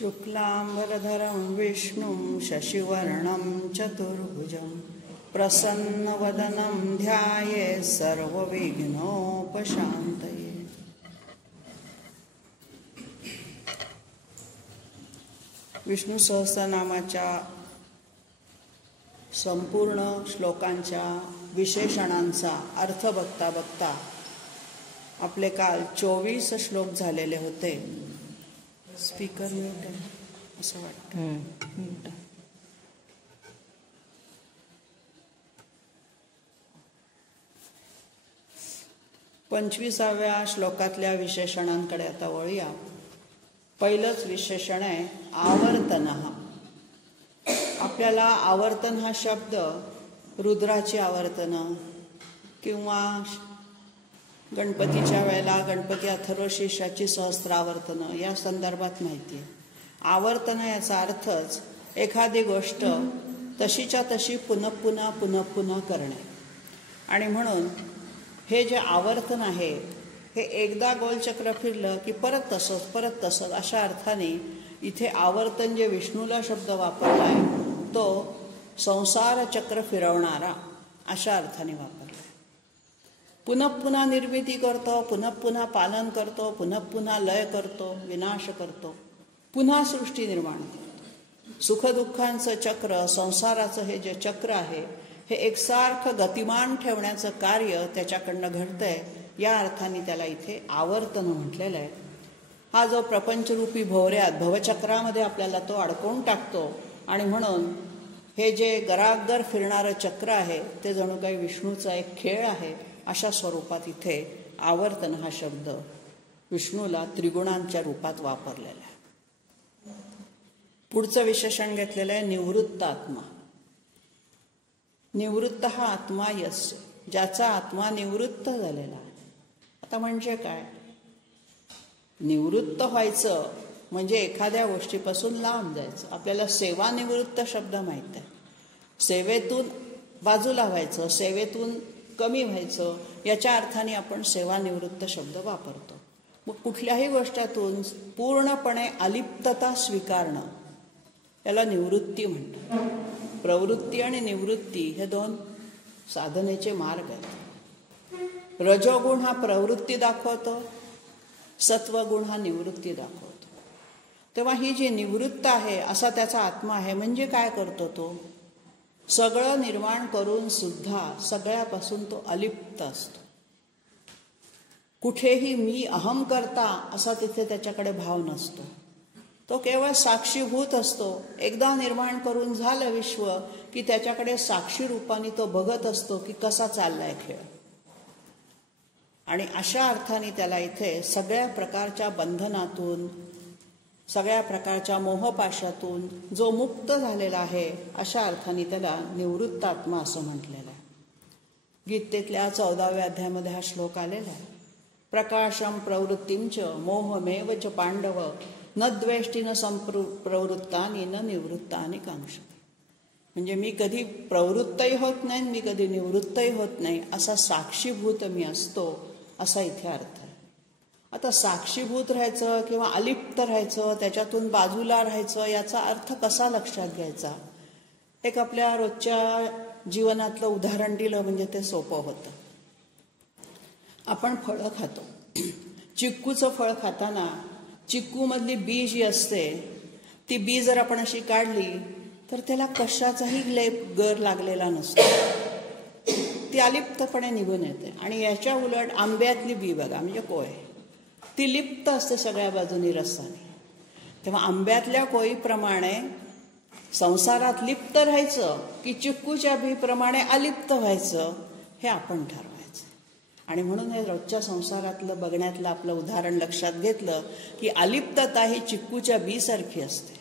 शुक्लांबरधरं विष्णुं शशिवर्णं चतुर्भुजं प्रसन्नवदनं ध्यायेत् सर्वविघ्नोपशान्तये। विष्णू सहस्रनामाच्या संपूर्ण श्लोकांच्या विशेषणांचा अर्थ बघता बघता आपले काल 24 श्लोक झालेले होते. स्पीकर म्यूट आहे असं वाटतं. 25व्या श्लोकातल्या विशेषणांकडे आता वळूया. पहिलंच विशेषण आहे आवर्तनः. आपल्याला आवर्तन हा शब्द रुद्राची आवर्तनं किंवा गणपतीच्या वेळेला गणपती अथर्वशीर्षाची सहस्रावर्तनं या संदर्भात माहिती आहे. आवर्तन याचा अर्थच एखादी गोष्ट तशीच्या तशी पुन्हा करणे. आणि म्हणून हे जे आवर्तन आहे हे एकदा गोलचक्र फिरलं की परत तसंच अशा अर्थाने इथे आवर्तन जे विष्णूला शब्द वापरला आहे तो संसार चक्र फिरवणारा अशा अर्थाने वापरला. पुन्हा निर्मिती करतो, पुन्हा पालन करतो, पुन्हा लय करतो, विनाश करतो, पुन्हा सृष्टी निर्माण करतो. सुखदुःखांचं चक्र, संसाराचं हे जे चक्र आहे हे एकसारखं गतिमान ठेवण्याचं कार्य त्याच्याकडनं घडतंय. या अर्थाने त्याला इथे आवर्तन म्हटलेलं आहे. हा जो प्रपंचरूपी भोवऱ्यात भवचक्रामध्ये आपल्याला तो अडकवून टाकतो आणि म्हणून हे जे गरागर फिरणारं चक्र आहे ते जणू काही विष्णूचा एक खेळ आहे अशा स्वरूपात इथे आवर्तन हा शब्द विष्णूला त्रिगुणांच्या रूपात वापरलेला आहे. पुढचं विशेषण घेतलेलं आहे निवृत्त आत्मा. निवृत्त हा आत्मा यस्य, ज्याचा आत्मा निवृत्त झालेला आहे. आता म्हणजे काय? निवृत्त व्हायचं म्हणजे एखाद्या गोष्टीपासून लांब जायचं. आपल्याला सेवानिवृत्त शब्द माहीत आहे. सेवेतून बाजूला व्हायचं, सेवेतून कमी व्हायचं याच्या अर्थाने आपण सेवानिवृत्त शब्द वापरतो. मग कुठल्याही गोष्टीतून पूर्णपणे अलिप्तता स्वीकारणं याला निवृत्ती म्हणतात. प्रवृत्ती आणि निवृत्ती हे दोन साधनेचे मार्ग आहेत. रजोगुण हा प्रवृत्ती दाखवतो, सत्वगुण हा निवृत्ती दाखवतो. तेव्हा ही जी निवृत्त आहे असा त्याचा आत्मा आहे. म्हणजे काय करतो तो? सगळं निर्माण करून सुद्धा सगळ्यापासून तो अलिप्त असतो. कुठेही मी अहम करता असा तिथे त्याच्याकडे भाव नसतो. तो केवळ साक्षीभूत असतो. एकदा निर्माण करून झालं विश्व की त्याच्याकडे साक्षी रूपाने तो बघत असतो की कसा चाललाय खेळ. आणि अशा अर्थाने त्याला इथे सगळ्या प्रकारच्या बंधनातून, सगळ्या प्रकारच्या मोहपाशातून जो मुक्त झालेला आहे अशा अर्थाने त्याला निवृत्त आत्मा असं म्हटलेलं आहे. गीतेतल्या 14व्या अध्यायामध्ये हा श्लोक आलेला आहे. प्रकाशम प्रवृत्तींच मोहमेव च पांडव न द्वेष्टी न संप्रवृत्तानी न निवृत्तानी कांक्षते. म्हणजे मी कधी प्रवृत्तही होत नाही, मी कधी निवृत्तही होत नाही, असा साक्षीभूत मी असतो असा इथे अर्थ आहे. आता साक्षीभूत राहायचं किंवा अलिप्त राहायचं, त्याच्यातून बाजूला राहायचं याचा अर्थ कसा लक्षात घ्यायचा? एक आपल्या रोजच्या जीवनातलं उदाहरण दिलं म्हणजे ते सोपं होतं. आपण फळं खातो. चिक्कूचं फळ खाताना चिक्कूमधली बी जी असते ती बी जर आपण अशी काढली तर त्याला कशाचाही लेप गर लागलेला नसतो. ती अलिप्तपणे निघून येते. आणि याच्या उलट आंब्यातली बी बघा म्हणजे कोय, ती लिप्त असते सगळ्या बाजूनी रसाने. तेव्हा आंब्यातल्या कोईप्रमाणे संसारात लिप्त राहायचं की चिक्कूच्या बीप्रमाणे अलिप्त व्हायचं हे आपण ठरवायचं. आणि म्हणून हे रोजच्या संसारातलं बघण्यातलं आपलं उदाहरण लक्षात घेतलं की अलिप्तता ही चिक्कूच्या बीसारखी असते.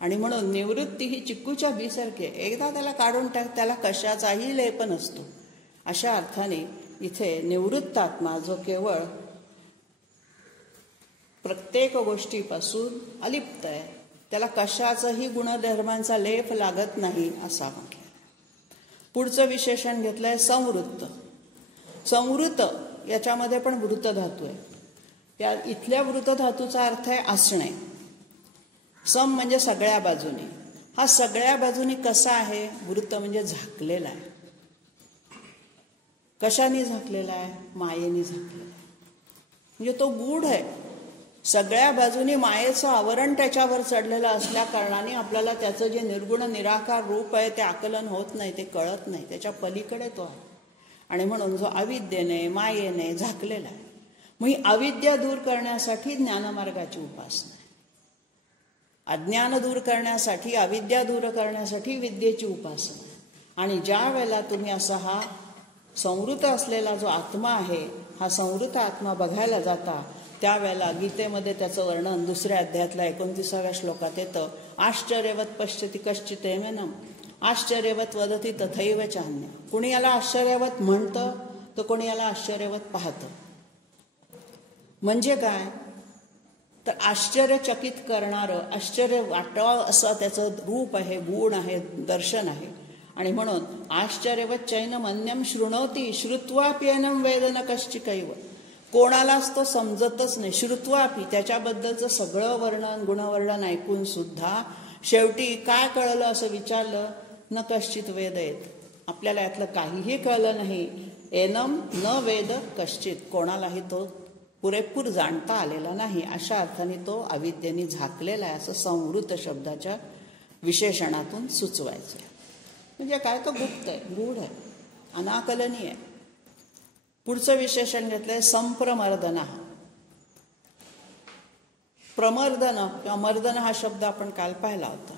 आणि म्हणून निवृत्ती ही चिक्कूच्या बीसारखी आहे. एकदा त्याला काढून टाक, त्याला कशाचाही लेप नसतो. अशा अर्थाने इथे निवृत्त आत्मा जो केवळ प्रत्येक गोष्टीपासून अलिप्त आहे, त्याला कशाचाही गुणधर्मांचा लेप लागत नाही असा म्हटलं. पुढचं विशेषण घेतलंय संवृत्त. संवृत याच्यामध्ये पण वृत्त धातू आहे. त्या इथल्या वृत्त धातूचा अर्थ आहे असणे. सम म्हणजे सगळ्या बाजूनी. हा सगळ्या बाजूनी कसा आहे? वृत्त म्हणजे झाकलेला आहे. कशाने झाकलेला आहे? मायेने झाकलेला आहे. म्हणजे तो गूढ आहे. सगळ्या बाजूनी मायेचं आवरण त्याच्यावर चढलेलं असल्या कारणाने आपल्याला त्याचं जे निर्गुण निराकार रूप आहे ते आकलन होत नाही, ते कळत नाही. त्याच्या पलीकडे तो आहे. आणि म्हणून जो अविद्येने मायेने झाकलेला आहे. मग ही अविद्या दूर करण्यासाठी ज्ञानमार्गाची उपासना आहे. अज्ञान दूर करण्यासाठी, अविद्या दूर करण्यासाठी विद्येची उपासना आहे. आणि ज्या वेळेला तुम्ही असा हा संवृत असलेला जो आत्मा आहे, हा संवृत आत्मा बघायला जाता, त्यावेळेला गीतेमध्ये त्याचं वर्णन 2ऱ्या अध्यायातल्या 29व्या श्लोकात येतं. आश्चर्यवत पश्यति कश्चितेमेनम आश्चर्यवत वदती तथैव चान्य. कोणी याला आश्चर्यवत म्हणतं तर कोणी याला आश्चर्यवत पाहतं. म्हणजे काय? तर आश्चर्यचकित करणारं, आश्चर्य वाटावं असं त्याचं रूप आहे, गुण आहे, दर्शन आहे. आणि म्हणून आश्चर्यवत चैनम अन्यम शृणोती श्रुत्वाप्येनम वेद न कश्चिकैव. कोणालाच तो समजतच नाही. श्रुत्वापी, त्याच्याबद्दलचं सगळं वर्णन गुणवर्णन ऐकून सुद्धा शेवटी काय कळलं असं विचारलं, न कश्चित वेद येत. आपल्याला यातलं काहीही कळलं नाही. एनम न वेद कश्चित, कोणालाही तो पुरेपूर जाणता आलेला नाही. अशा अर्थाने तो अविद्येने झाकलेला आहे असं संवृत शब्दाच्या विशेषणातून सुचवायचं. म्हणजे काय? तो गुप्त आहे, गूढ आहे, अनाकलनीय आहे. पुढचं विशेषण घेतलंय संप्रमर्दन. प्रमर्दन किंवा मर्दन हा शब्द आपण काल पाहिला होता.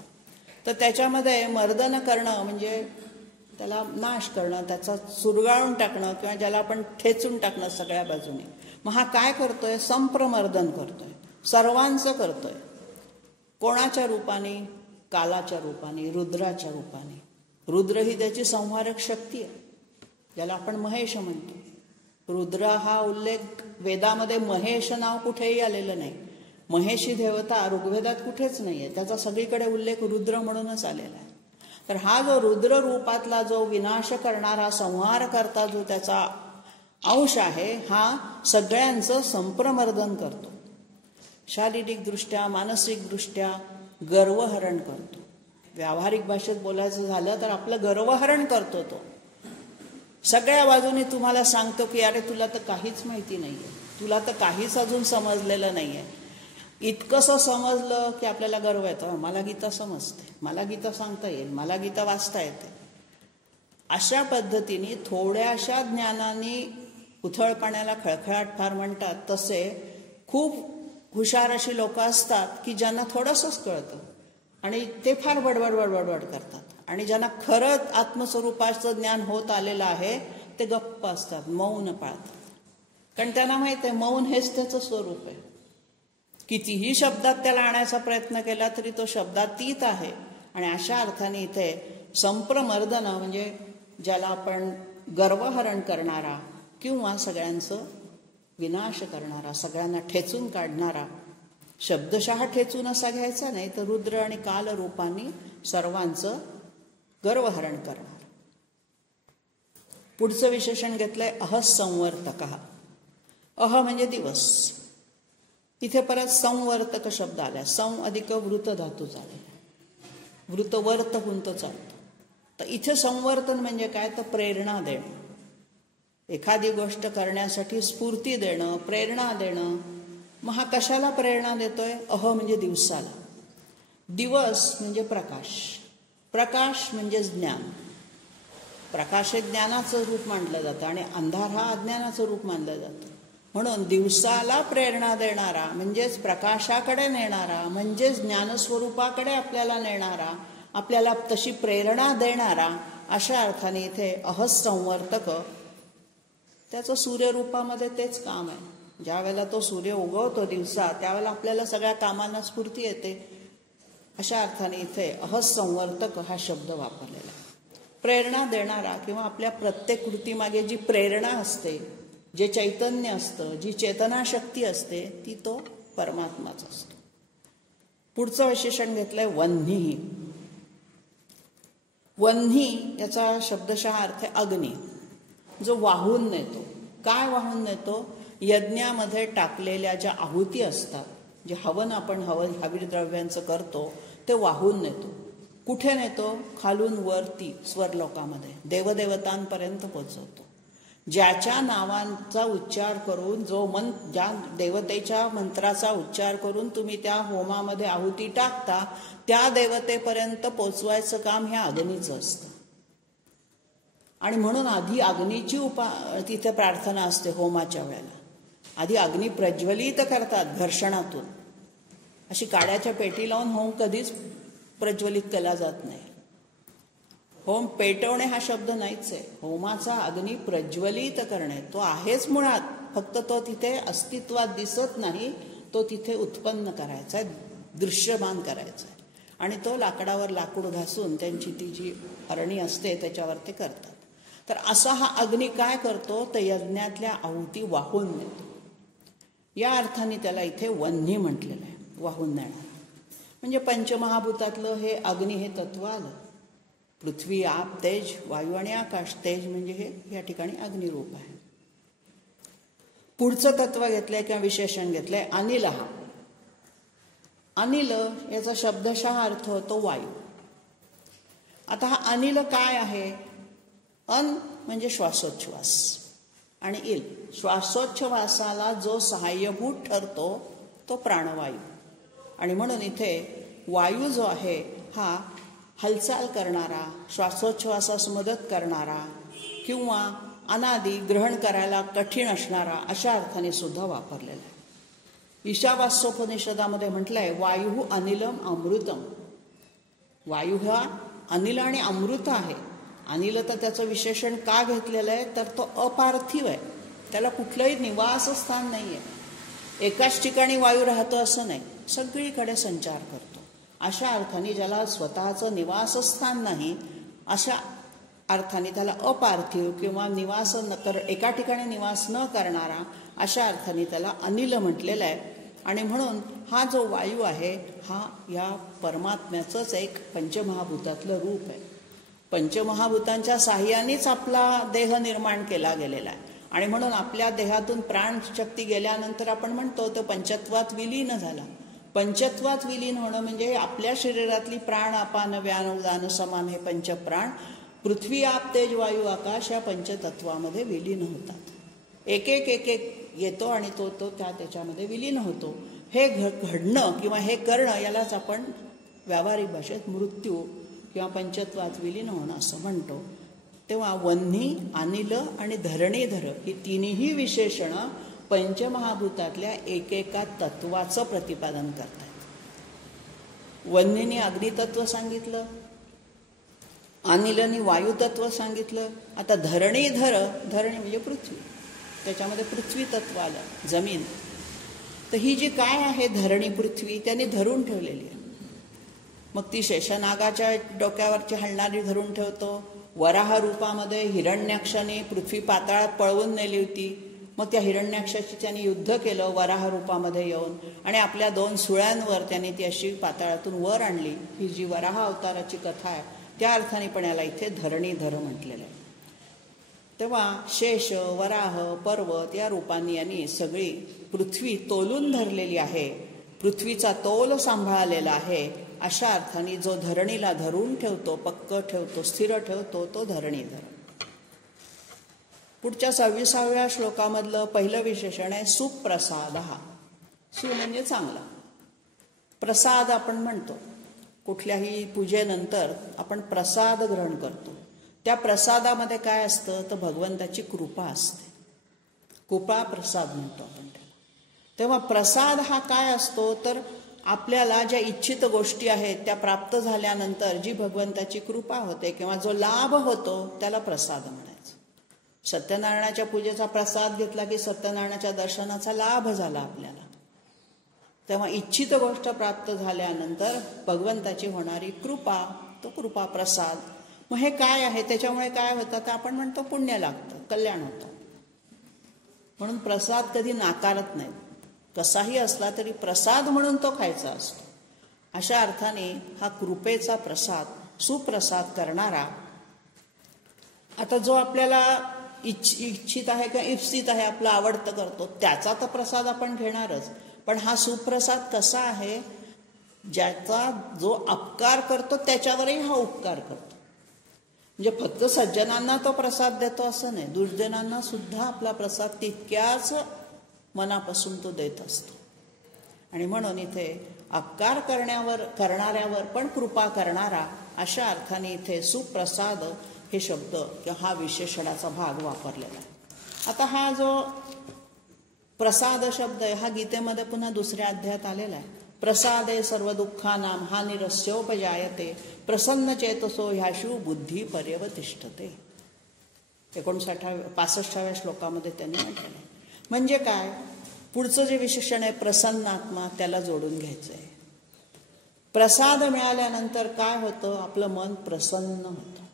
तर त्याच्यामध्ये मर्दन करणं म्हणजे त्याला नाश करणं, त्याचा चुरगाळून टाकणं किंवा ज्याला आपण ठेचून टाकणं सगळ्या बाजूने. मग हा काय करतोय? संप्रमर्दन करतोय, सर्वांचं करतोय. कोणाच्या रूपाने? कालाच्या रूपाने, रुद्राच्या रूपाने. रुद्र ही त्याची संहारक शक्ती आहे, ज्याला आपण महेश म्हणतो. रुद्र हा उल्लेख वेदामध्ये महेश नाव कुठेही आलेलं नाही. महेशी देवता ऋग्वेदात कुठेच नाहीये. त्याचा सगळीकडे उल्लेख रुद्र म्हणूनच आलेला आहे. तर हा जो रुद्र रूपातला जो विनाश करणारा, संहार करता जो त्याचा अंश आहे, हा सगळ्यांचं संप्रमर्दन करतो. शारीरिकदृष्ट्या, मानसिकदृष्ट्या गर्वहरण करतो. व्यावहारिक भाषेत बोलायचं झालं तर आपलं गर्वहरण करतो तो. सगळ्या बाजूने तुम्हाला सांगतो की अरे तुला तर काहीच माहिती नाहीये, तुला तर काहीच अजून समजलेलं नाहीये. इतकंसं समजलं की आपल्याला गर्व येतो. मला गीता समजते, मला गीता सांगता येईल, मला गीता वाचता येते. अशा पद्धतीने थोड्याशा ज्ञानाने उथळ पाण्याला खळखळाट फार म्हणतात, तसे खूप हुशार अशी लोक असतात की ज्यांना थोडंसंच कळतं आणि ते फार बडबड बडबड करतात. आणि ज्यांना खरंच आत्मस्वरूपाचं ज्ञान होत आलेलं आहे ते गप्प असतात, मौन पाळतात. कारण त्यांना माहित आहे मौन हेच त्याचं स्वरूप आहे. कितीही शब्दात त्याला आणायचा प्रयत्न केला तरी तो शब्दातीत आहे. आणि अशा अर्थाने इथे संप्रमर्दन म्हणजे ज्याला आपण गर्वहरण करणारा किंवा सगळ्यांचं विनाश करणारा, सगळ्यांना ठेचून काढणारा, शब्दशः ठेचून असा घ्यायचा नाही, तर रुद्र आणि काल रूपांनी सर्वांचं गर्वहरण करणार. पुढचं विशेषण घेतलंय अहसंवर्तक. अह म्हणजे दिवस. इथे परत संवर्तक शब्द आला. सं अधिक वृत धातू झालेला, वृतवर्त गुंत चालतो. तर इथे संवर्तन म्हणजे काय? तर प्रेरणा देणं, एखादी गोष्ट करण्यासाठी स्फूर्ती देणं, प्रेरणा देणं. मग हा कशाला प्रेरणा देतोय? अह म्हणजे दिवसाला. दिवस म्हणजे प्रकाश, प्रकाश म्हणजे ज्ञान. प्रकाश हे ज्ञानाचं रूप मानलं जातं आणि अंधार हा अज्ञानाचं रूप मानलं जातं. म्हणून दिवसाला प्रेरणा देणारा म्हणजेच प्रकाशाकडे नेणारा, म्हणजेच ज्ञानस्वरूपाकडे आपल्याला नेणारा, आपल्याला तशी प्रेरणा देणारा, अशा अर्थाने इथे अहसंवर्तक. त्याचं सूर्यरूपामध्ये तेच काम आहे. ज्या वेळेला तो सूर्य उगवतो दिवसा, त्यावेळेला आपल्याला सगळ्या कामांना स्फूर्ती येते. अशा अर्थाने इथे अहसंवर्तक हा शब्द वापरलेला आहे. प्रेरणा देणारा किंवा आपल्या प्रत्येक कृतीमागे जी प्रेरणा असते, जे चैतन्य असतं, जी चेतनाशक्ती असते, ती तो परमात्माच असतो. पुढचं विशेषण घेतलंय वन्ही. वन्ही याचा शब्दशः अर्थ आहे अग्नी, जो वाहून नेतो. काय वाहून नेतो? यज्ञामध्ये टाकलेल्या ज्या आहुती असतात जे हवन आपण हवीर द्रव्यांचं करतो ते वाहून नेतो. कुठे नेतो? खालून वरती स्वर्लोकामध्ये देवदेवतांपर्यंत पोचवतो. ज्याच्या नावांचा उच्चार करून ज्या देवतेच्या मंत्राचा उच्चार करून तुम्ही त्या होमामध्ये आहुती टाकता त्या देवतेपर्यंत पोचवायचं काम ह्या अग्नीचं असतं. आणि म्हणून आधी अग्नीची तिथे प्रार्थना असते. होमाच्या वेळेला आधी अग्नी प्रज्वलित करतात घर्षणातून. अशी काड्याच्या पेटी लावून होम कधीच प्रज्वलित केला जात नाही. होम पेटवणे हा शब्द नाहीच आहे. होमाचा अग्नी प्रज्वलित करणे तो आहेच मुळात, फक्त तो तिथे अस्तित्वात दिसत नाही, तो तिथे उत्पन्न करायचा आहे, दृश्यमान करायचा आहे. आणि तो लाकडावर लाकूड घासून त्यांची ती जी अरणी असते त्याच्यावर ते करतात. तर असा हा अग्नी काय करतो? तर यज्ञातल्या आहुती वाहून नेतो. या अर्थाने त्याला इथे वन्ही म्हटलेलं आहे, वाहून नेणार. म्हणजे पंचमहाभूतातलं हे अग्नी हे तत्व आलं. पृथ्वी, आप, तेज, वायू आणि आकाश. तेज म्हणजे हे या ठिकाणी अग्निरूप आहे. पुढचं तत्व घेतलंय किंवा विशेषण घेतलंय अनिल. अनिल याचा शब्दशः अर्थ होतो वायू. आता हा अनिल काय आहे? अन म्हणजे श्वासोच्छ्वास आणि इल श्वासोच्छ्वासाला जो सहाय्यभूत ठरतो तो प्राणवायू. आणि म्हणून इथे वायू जो आहे हा हालचाल करणारा, श्वासोच्छ्वासास मदत करणारा किंवा अनादी ग्रहण करायला कठीण असणारा अशा अर्थाने सुद्धा वापरलेला आहे. ईशावास्योपनिषदामध्ये म्हटलंय वायू अनिलम अमृतम. वायू हा अनिल आणि अमृत आहे. अनिल तर त्याचं विशेषण का घेतलेलं आहे तर तो अपार्थिव आहे, त्याला कुठलंही निवासस्थान नाही आहे. एकाच ठिकाणी वायू राहतो असं नाही, सगळीकडे संचार करतो. अशा अर्थाने ज्याला स्वतःचं निवासस्थान नाही अशा अर्थाने त्याला अपार्थिव किंवा एका ठिकाणी निवास न करणारा अशा अर्थाने त्याला अनिल म्हटलेलं आहे. आणि म्हणून हा जो वायू आहे हा या परमात्म्याचंच एक पंचमहाभूतातलं रूप आहे. पंचमहाभूतांच्या साह्यानेच आपला देह निर्माण केला गेलेला आहे. आणि म्हणून आपल्या देहातून प्राणशक्ती गेल्यानंतर आपण म्हणतो तो पंचत्वात विलीन झाला. पंचत्वात विलीन होणं म्हणजे आपल्या शरीरातली प्राण, अपान, व्यान, उदान, समान हे पंचप्राण पृथ्वी, आप, तेज, वायू, आकाश या पंचतत्वामध्ये विलीन होतात. एक एक एक एक येतो आणि तो त्याच्यामध्ये विलीन होतो. हे घडणं किंवा हे करणं यालाच आपण व्यावहारिक भाषेत मृत्यू किंवा पंचत्वात विलीन होणं असं म्हणतो. तेव्हा वन्ही, अनिल आणि धरणीधर ही तिन्ही विशेषणं पंचमहाभूतातल्या एकेका तत्वाचं प्रतिपादन करतात. वन्हीने अग्नितत्व सांगितलं, अनिलनी वायुतत्व सांगितलं. आता धरणीधर, धरणी म्हणजे पृथ्वी, त्याच्यामध्ये पृथ्वी तत्व आलं, जमीन. तर ही जी काय आहे धरणी पृथ्वी त्याने धरून ठेवलेली आहे. मग ती शेषनागाच्या डोक्यावरची हलणारी धरून ठेवतो. वराह रूपामध्ये हिरण्याक्षाने पृथ्वी पाताळात पळवून नेली होती. मग त्या हिरण्याक्षाशी त्यांनी युद्ध केलं वराह रूपामध्ये येऊन आणि आपल्या 2 सुळ्यांवर त्यांनी ती अशी पाताळातून वर आणली. ही जी वराह अवताराची कथा आहे त्या अर्थाने पण याला इथे धरणीधर म्हटलेलं आहे. तेव्हा शेष, वराह, पर्वत या रूपांनी यांनी सगळी पृथ्वी तोलून धरलेली आहे, पृथ्वीचा तोल सांभाळलेला आहे. अशा अर्थाने जो धरणीला धरून ठेवतो, पक्क ठेवतो, स्थिर ठेवतो तो धरणीधर. पुढच्या 26व्या श्लोकामधलं पहिलं विशेषण आहे सुप्रसाद. सु म्हणजे चांगला. प्रसाद आपण म्हणतो कुठल्याही पूजेनंतर आपण प्रसाद ग्रहण करतो. त्या प्रसादामध्ये काय असतं तर भगवंताची कृपा असते. कृपा प्रसाद म्हणतो आपण त्याला. तेव्हा प्रसाद हा काय असतो तर आपल्याला ज्या इच्छित गोष्टी आहेत त्या प्राप्त झाल्यानंतर जी भगवंताची कृपा होते किंवा जो लाभ होतो त्याला प्रसाद म्हणायचं. सत्यनारायणाच्या पूजेचा प्रसाद घेतला की सत्यनारायणाच्या दर्शनाचा लाभ झाला आपल्याला. तेव्हा इच्छित गोष्ट प्राप्त झाल्यानंतर भगवंताची होणारी कृपा, तो कृपा प्रसाद. मग हे काय आहे, त्याच्यामुळे काय होतं तर आपण म्हणतो पुण्य लागतं, कल्याण होतं. म्हणून प्रसाद कधी नाकारत नाही. कसाही असला तरी प्रसाद म्हणून तो खायचा असतो. अशा अर्थाने हा कृपेचा प्रसाद, सुप्रसाद करणारा. आता जो आपल्याला इच्छित आहे किंवा इप्सित आहे, आपलं आवडतं करतो त्याचा तर प्रसाद आपण घेणारच. पण हा सुप्रसाद कसा आहे, ज्याचा जो अपकार करतो त्याच्यावरही हा उपकार करतो. म्हणजे फक्त सज्जनांना तो प्रसाद देतो असं नाही, दुर्जनांना सुद्धा आपला प्रसाद तितक्याच मनापासून तो देत असतो. आणि म्हणून इथे अपकार करणाऱ्यावर पण कृपा करणारा अशा अर्थाने इथे सुप्रसाद हे शब्द किंवा हा विशेषणाचा भाग वापरलेला आहे. आता हा जो प्रसाद शब्द आहे हा गीतेमध्ये पुन्हा दुसऱ्या अध्यायात आलेला आहे. प्रसादे सर्व दुःखानां हानिरस्योपजायते प्रसन्न चेतसो ह्याशु बुद्धी पर्यवतिष्ठते. 65व्या श्लोकामध्ये त्यांनी म्हटलेलं आहे. म्हणजे काय, पुढचं जे विशेषण आहे प्रसन्न आत्मा, त्याला जोडून घ्यायचं आहे. प्रसाद मिळाल्यानंतर काय होतं, आपलं मन प्रसन्न होतं.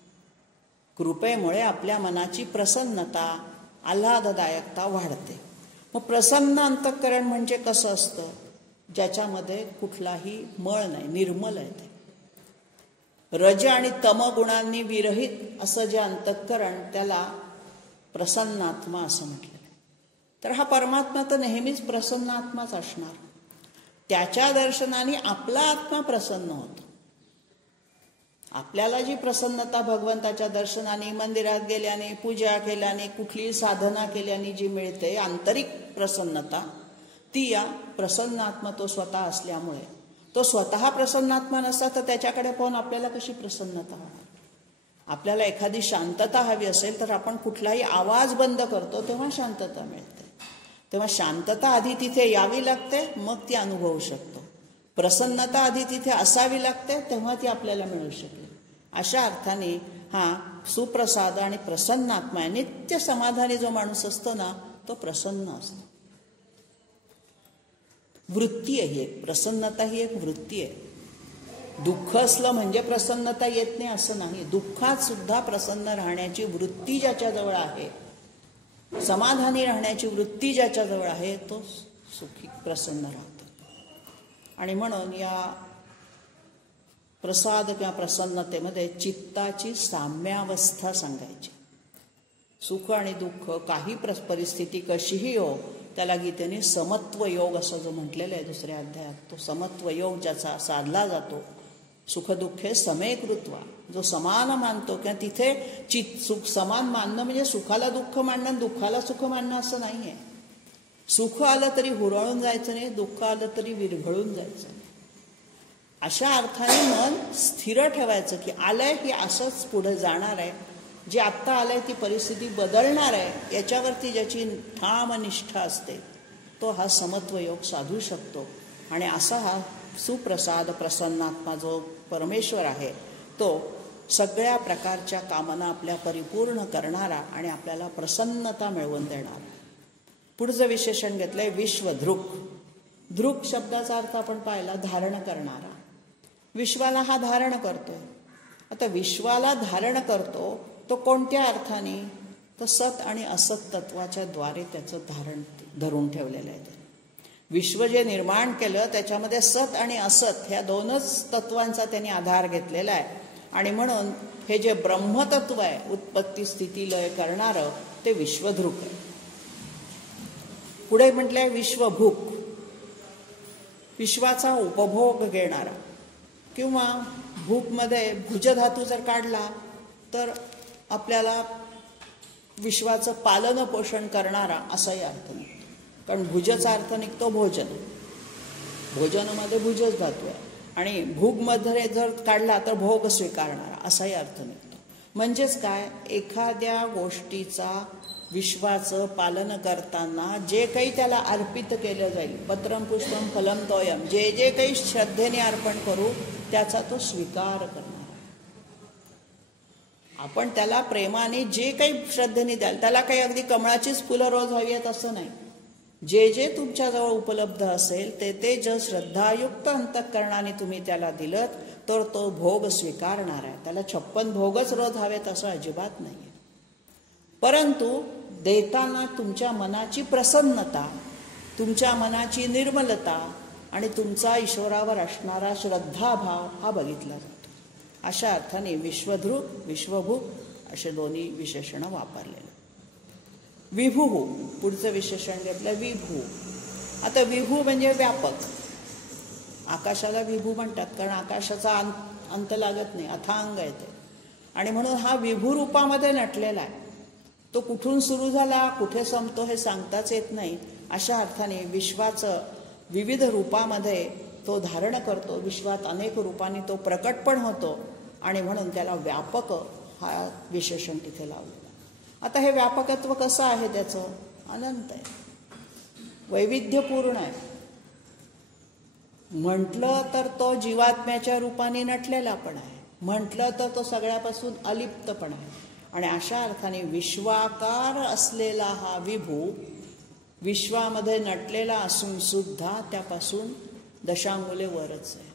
कृपेमुळे आपल्या मनाची प्रसन्नता, आल्हाददायकता वाढते. मग प्रसन्न अंतःकरण म्हणजे कसं असतं, ज्याच्यामध्ये कुठलाही मळ नाही, निर्मल आहे ते. रज आणि तम गुणांनी विरहित असं जे अंतःकरण, त्याला प्रसन्नात्मा असं म्हटलेलं आहे. तर हा परमात्मा तर नेहमीच प्रसन्न आत्माच असणार. त्याच्या दर्शनाने आपला आत्मा प्रसन्न होतो. आपल्याला जी प्रसन्नता भगवंताच्या दर्शनाने, मंदिरात गेल्याने, पूजा केल्याने, कुठलीही साधना केल्याने जी मिळते आंतरिक प्रसन्नता, ती या प्रसन्नात्मा तो स्वतः असल्यामुळे. तो स्वतः प्रसन्नात्मा नसता तर त्याच्याकडे पाहून आपल्याला कशी प्रसन्नता होणार. आपल्याला एखादी शांतता हवी असेल तर आपण कुठलाही आवाज बंद करतो तेव्हा शांतता मिळते. तेव्हा शांतता आधी तिथे यावी लागते, मग ती अनुभवू शकतो. प्रसन्नता आधी तिथे असावी लागते, तेव्हा ती आपल्याला मिळू शकेल. अशा अर्थाने हा सुप्रसाद आणि प्रसन्न आत्मा आहे. नित्य समाधानी जो माणूस असतो ना, तो प्रसन्न असतो. वृत्ती आहे एक, प्रसन्नता ही एक वृत्ती आहे. दुःख असलं म्हणजे प्रसन्नता येत नाही असं नाही. दुःखात सुद्धा प्रसन्न राहण्याची वृत्ती ज्याच्याजवळ आहे, समाधानी राहण्याची वृत्ती ज्याच्याजवळ आहे, तो सुखी प्रसन्न राहतो. आणि म्हणून या प्रसाद किंवा प्रसन्नतेमध्ये चित्ताची साम्यावस्था सांगायची. सुख आणि दुःख, काही परिस्थिती कशीही हो, त्याला गीतेने समत्व योग असं जो म्हटलेलं आहे दुसऱ्या अध्यायात, तो समत्व योग ज्याचा साधला जातो. सुखदुःखे समेकृत्वा, जो समान मानतो किंवा तिथे सुख समान मानणं म्हणजे सुखाला दुःख मानणं, दुःखाला सुख मानणं असं नाही आहे. सुख आलं तरी हुरळून जायचं नाही, दुःख आलं तरी विरघळून जायचं नाही. अशा अर्थाने मन स्थिर ठेवायचं की आलंय हे असंच पुढे जाणार आहे. जे आत्ता आलंय ती परिस्थिती बदलणार आहे, याच्यावरती ज्याची ठाम निष्ठा असते तो हा समत्व योग साधू शकतो. आणि असा हा सुप्रसाद प्रसन्नात्मा जो परमेश्वर आहे, तो सगळ्या प्रकारच्या कामना आपल्या परिपूर्ण करणारा आणि आपल्याला प्रसन्नता मिळवून देणारा. पुढचं विशेषण घेतलंय विश्वधृक. धृक शब्दाचा अर्थ आपण पाहिला, धारण करणारा. विश्वाला हा धारण करतोय. आता विश्वाला धारण करतो तो कोणत्या अर्थाने, तर सत आणि असत तत्वाच्या द्वारे त्याचं धरून ठेवलेलं आहे. विश्व जे निर्माण केलं त्याच्यामध्ये सत आणि असत ह्या दोनच तत्वांचा त्यांनी आधार घेतलेला आहे. आणि म्हणून हे जे ब्रह्मतत्व आहे, उत्पत्ती स्थिती लय करणारं, ते विश्वधृक आहे. पुढे म्हटलंय विश्वभूक, विश्वाचा उपभोग घेणारा. किंवा भूकमध्ये भुजधातू जर काढला तर आपल्याला विश्वाचं पालन पोषण करणारा असाही अर्थ निघतो. कारण भुजचा अर्थ निघतो भोजन, भोजनामध्ये भुजच धातू आहे. आणि भूकमध्ये जर काढला तर भोग स्वीकारणारा असाही अर्थ निघतो. म्हणजेच काय, एखाद्या गोष्टीचा विश्वाचं पालन करताना जे काही त्याला अर्पित केलं जाईल, पत्रम पुष्पम फलम तोयम, जे जे काही श्रद्धेने अर्पण करू त्याचा तो स्वीकार करणार. आपण त्याला प्रेमाने जे काही श्रद्धेने द्याल, त्याला काही अगदी कमळाचीच फुलं रोज हवी आहेत असं नाही. जे जे तुमच्याजवळ उपलब्ध असेल ते ते जे श्रद्धायुक्त अंतःकरणाने तुम्ही त्याला दिलं तर तो भोग स्वीकारणार आहे. त्याला 56 भोगच रोज हवेत असं अजिबात नाही. परंतु देताना तुमच्या मनाची प्रसन्नता, तुमच्या मनाची निर्मलता आणि तुमचा ईश्वरावर असणारा श्रद्धाभाव हा बघितला जातो. अशा अर्थाने विश्वधृक, विश्वभूक असे दोन्ही विशेषणं वापरलेले. विभू, पुढचं विशेषण घेतलं विभू. आता विभू म्हणजे व्यापक. आकाशाला विभू म्हणतात कारण आकाशाचा अंत लागत नाही, अथांग आहे ते. आणि म्हणून हा विभू रूपामध्ये नटलेला आहे. तो कुठून सुरू झाला कुठे संपतो हे सांगताच येत नाही. अशा अर्थाने विश्वाचं विविध रूपामध्ये तो धारण करतो. विश्वात अनेक रूपांनी तो प्रकट पण होतो आणि म्हणून त्याला व्यापक हा विशेषण तिथे लावलेला. आता हे व्यापकत्व कसं आहे त्याचं? अनंत आहे, वैविध्यपूर्ण आहे. म्हटलं तर तो जीवात्म्याच्या रूपाने नटलेला पण आहे, म्हटलं तर तो सगळ्यापासून अलिप्त पण आहे. आणि अशा अर्थाने विश्वाकार असलेला हा विभू विश्वामध्ये नटलेला असून सुद्धा त्यापासून दशांगुले वरच आहे.